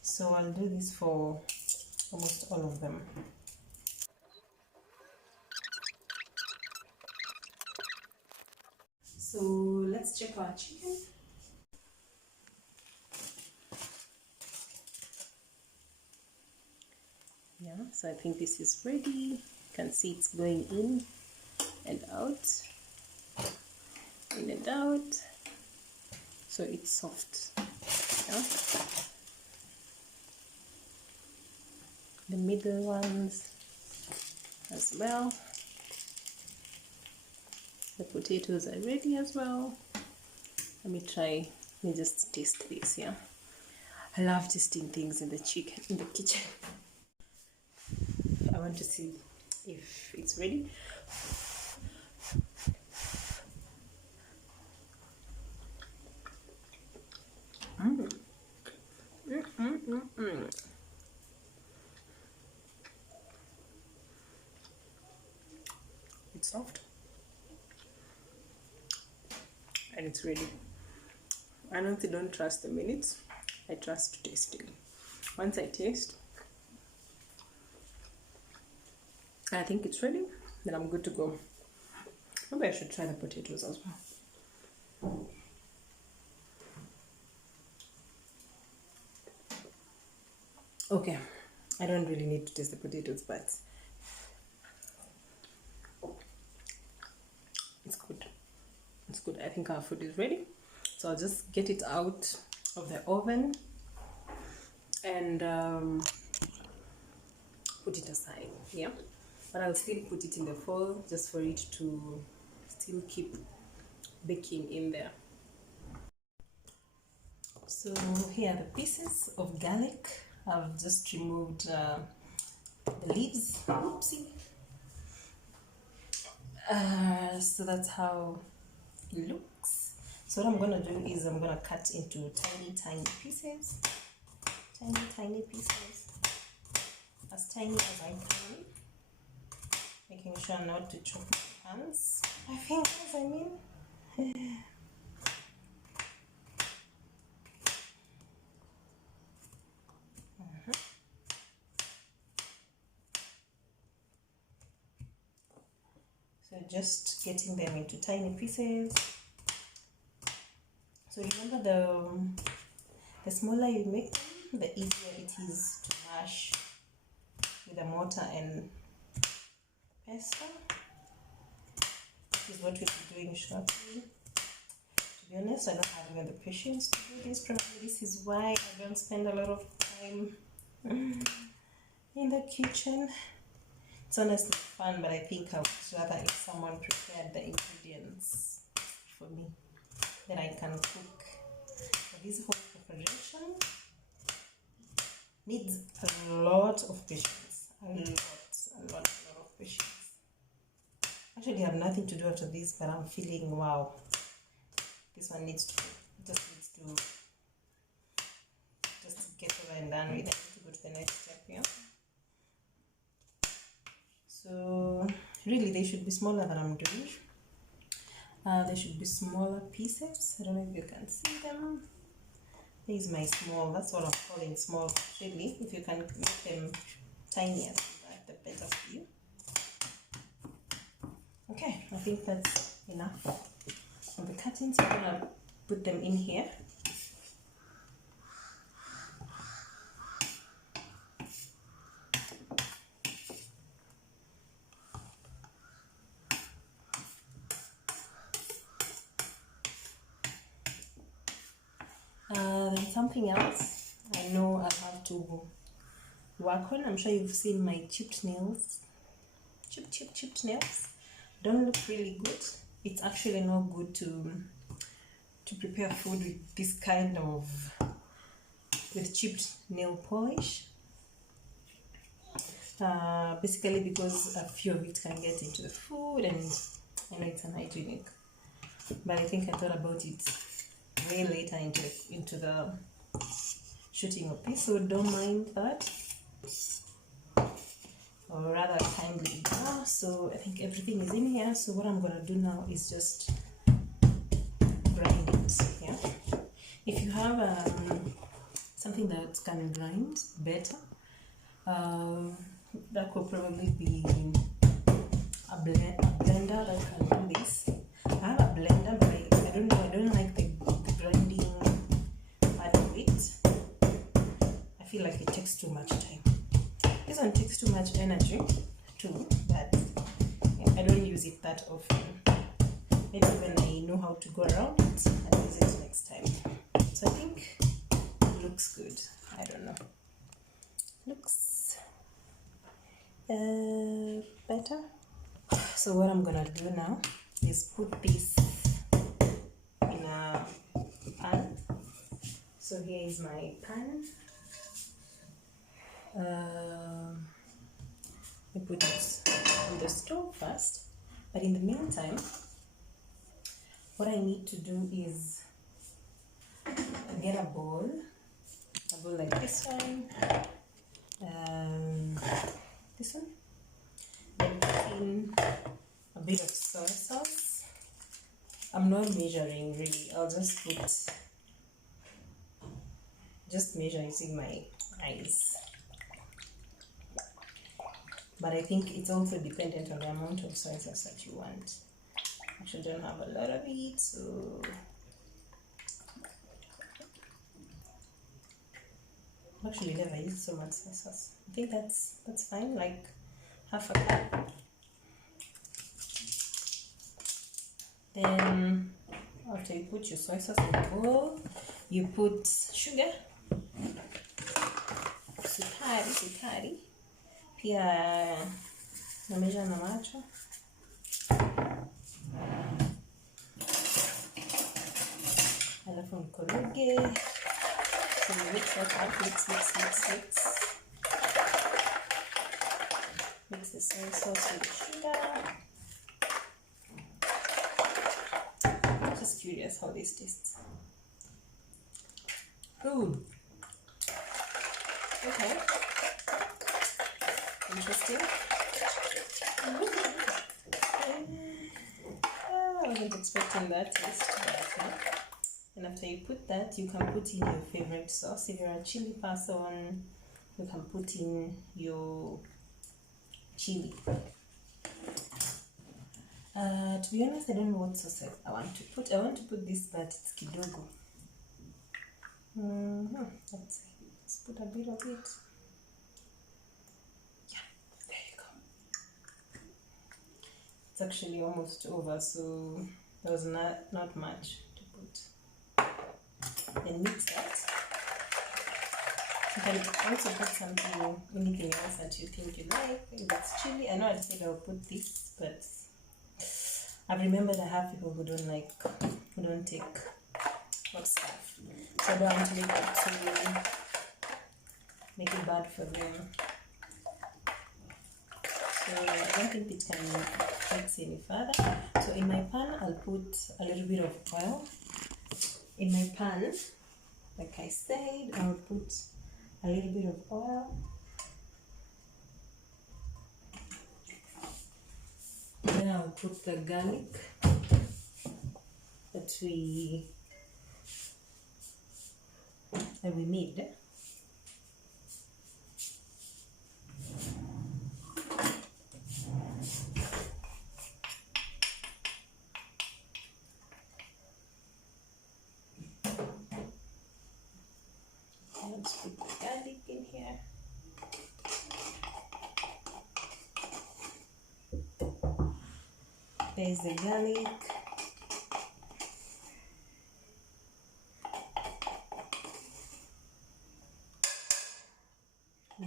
So I'll do this for almost all of them. So let's check our chicken. Yeah, so I think this is ready. You can see it's going in and out, in and out. So it's soft. Yeah. The middle ones as well. The potatoes are ready as well. Let me just taste this. Yeah, I love tasting things in the kitchen. I want to see if it's ready. It's soft and it's ready. I honestly don't trust the minutes. I trust tasting. Once I taste, I think it's ready, then I'm good to go. Maybe I should try the potatoes as well. Okay, I don't really need to taste the potatoes, but it's good. It's good. I think our food is ready. So I'll just get it out of the oven and put it aside. Yeah, but I'll still put it in the foil just for it to still keep baking in there. So here are the pieces of garlic. I've just removed the leaves. Oopsie. So that's how it looks. So what I'm gonna do is I'm gonna cut into tiny pieces. Tiny pieces. As tiny as I can. Making sure not to chop my hands. My fingers, I mean. So just getting them into tiny pieces. So remember, the smaller you make them, the easier it is to mash with a mortar and pestle. This is what we'll be doing shortly. To be honest, I don't have even the patience to do this. Probably this is why I don't spend a lot of time in the kitchen. It's honestly fun, but I think I would rather if someone prepared the ingredients for me, then I can cook. But this whole preparation needs a lot of patience. A lot of patience. Actually, I have nothing to do after this, but I'm feeling wow. This one needs to just get over and done with. I need to go to the next step here. So really they should be smaller than I'm doing. They should be smaller pieces. I don't know if you can see them. These my small, that's what I'm calling small. Really, if you can make them tinier, the better for you. Okay, I think that's enough of the cutting. So I'm gonna put them in here. Then something else I know I have to work on. I'm sure you've seen my chipped nails. Chipped nails don't look really good. It's actually not good to prepare food with this kind of chipped nail polish. Basically because a few of it can get into the food, and I know it's unhygienic. But I think I thought about it way later into the shooting of this, so don't mind that, or rather kindly ignore. So I think everything is in here. So what I'm gonna do now is just grind it. Yeah, if you have something that can grind better, that could probably be a blender that can do this. I have a blender, but I don't like the grinding part of it. I feel like it takes too much time. This one takes too much energy too, but I don't use it that often. Maybe when I know how to go around it, I'll use it next time. So I think it looks good. I don't know. Looks better. So what I'm gonna do now is put this in a pan. So here is my pan. I put it on the stove first, but in the meantime, what I need to do is get a bowl like this one, this one, then put in a bit of soy sauce. I'm not measuring really, I'll just measure using my eyes. But I think it's also dependent on the amount of soy sauce that you want. Actually, don't have a lot of it, so actually never use so much soy sauce. I think that's fine, like half a cup. Then after you put your soy sauce in the bowl, you put sugar, sukari. Pia nameja na macho. Alafu mkoroge. So you mix that up, mix the soy sauce with the sugar. I'm just curious how this tastes. Ooh. Okay. Interesting. I wasn't expecting that taste, but and after you put that, you can put in your favorite sauce. If you're a chili person, you can put in your chili. To be honest, I don't know what sauce I want to put. I want to put this, but it's kidogo. Let's see. Let's put a bit of it. It's actually almost over, so there was not much to put. Then mix that. You can also put anything else that you think you like. If it's chili, I know I said I'll put this, but I've remembered I have people who don't take hot stuff, so I don't want to make it bad for them. So I don't think it can mix any further. So in my pan, I'll put a little bit of oil. In my pan, like I said, I'll put a little bit of oil. Then I'll put the garlic that we made. Let's put the garlic in here. There's the garlic.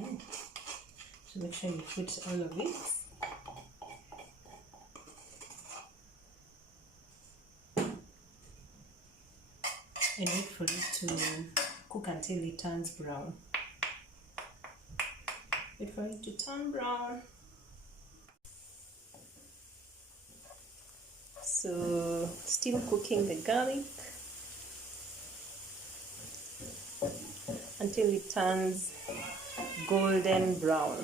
end. So make sure you put all of it. And wait for it to cook until it turns brown. Wait for it to turn brown. So still cooking the garlic until it turns golden brown.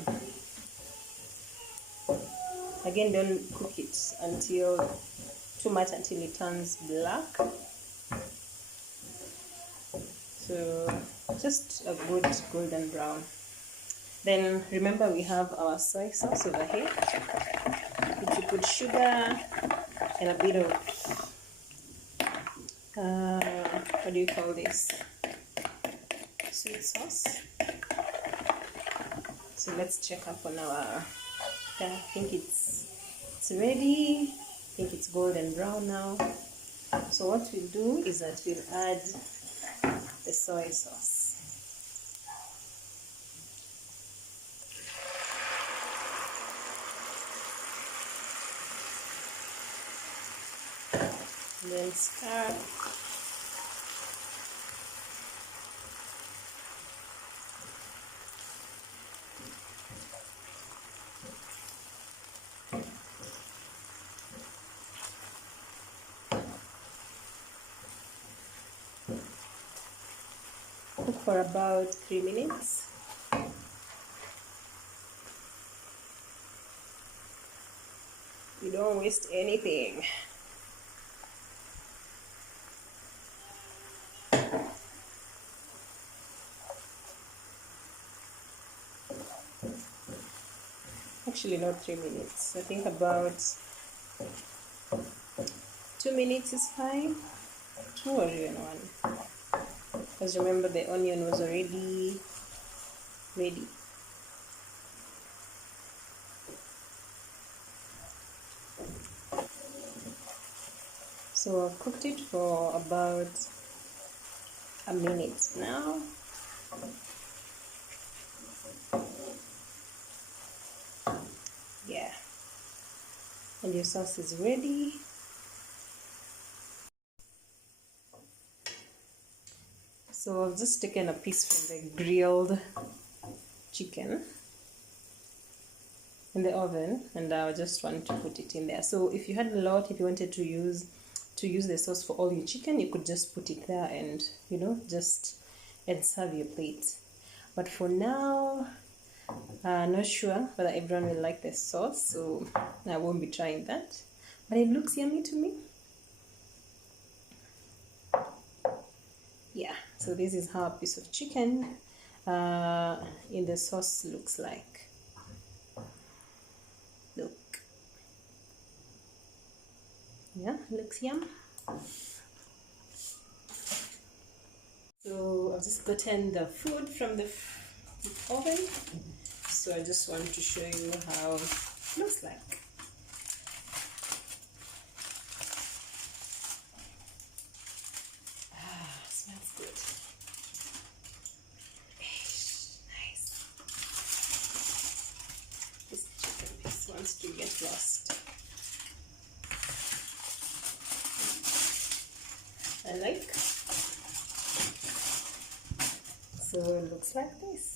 Again, don't cook it until too much until it turns black. So just a good golden brown. Then remember we have our soy sauce over here. You put sugar and a bit of what do you call this? Sweet sauce. So let's check up on our. I think it's ready. I think it's golden brown now. So what we'll do is that we'll add the soy sauce. And then stir. Cook for about 3 minutes. You don't waste anything. Actually, not 3 minutes. I think about 2 minutes is fine. 2 or even 1. Because remember, the onion was already ready. So I've cooked it for about a minute now. Yeah. And your sauce is ready. So I've just taken a piece from the grilled chicken in the oven, and I just want to put it in there. So if you had a lot, if you wanted to use the sauce for all your chicken, you could just put it there and and serve your plate. But for now, not sure whether everyone will like the sauce, so I won't be trying that. But it looks yummy to me. Yeah, so this is how a piece of chicken in the sauce looks like. Look. Yeah, looks yum. So I've just gotten the food from the oven. So I just want to show you how it looks like. Smells good. Nice. This chicken piece wants to get lost. I like. So it looks like this.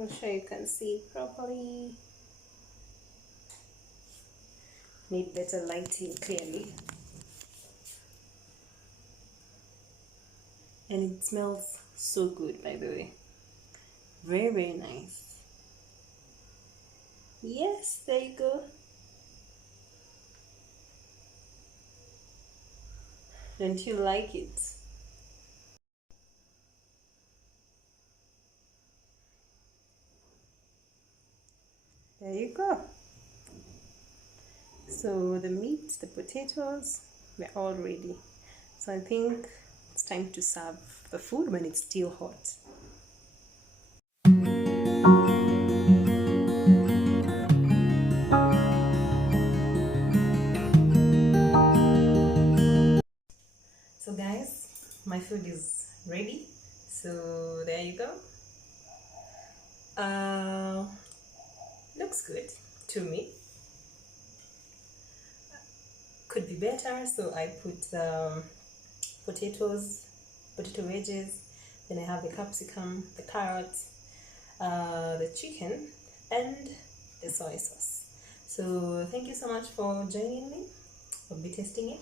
I'm sure you can see it properly. Need better lighting clearly. And it smells so good, by the way. Very, very nice. Yes, there you go. Don't you like it? There you go. So the meat, the potatoes, we're all ready. So I think it's time to serve the food when it's still hot. So guys, my food is ready. So there you go. Looks good to me. Could be better, so I put potato wedges, then I have the capsicum, the carrots, the chicken, and the soy sauce. So thank you so much for joining me. I'll be tasting it.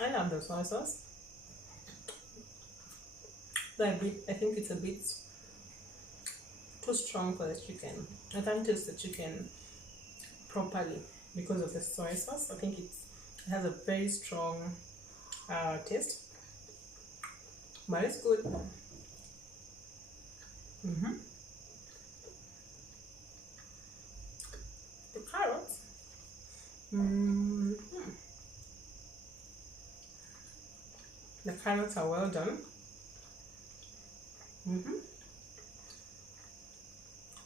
I love the soy sauce. I think it's a bit too strong for the chicken. I can't taste the chicken properly because of the soy sauce. I think it has a very strong taste, but it's good. The carrots, the carrots are well done.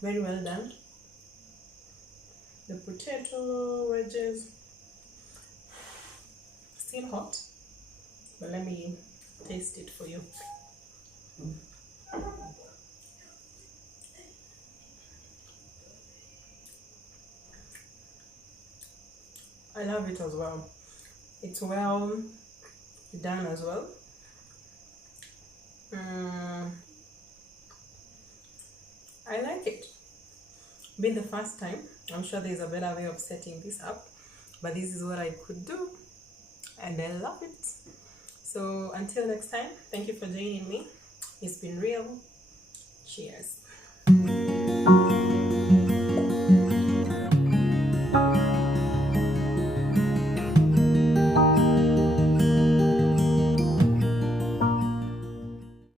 Very well done. The potato wedges still hot, but let me taste it for you. I love it as well. It's well done as well. I like it. Being the first time, I'm sure there's a better way of setting this up, but this is what I could do, and I love it. So until next time, thank you for joining me. It's been real. Cheers.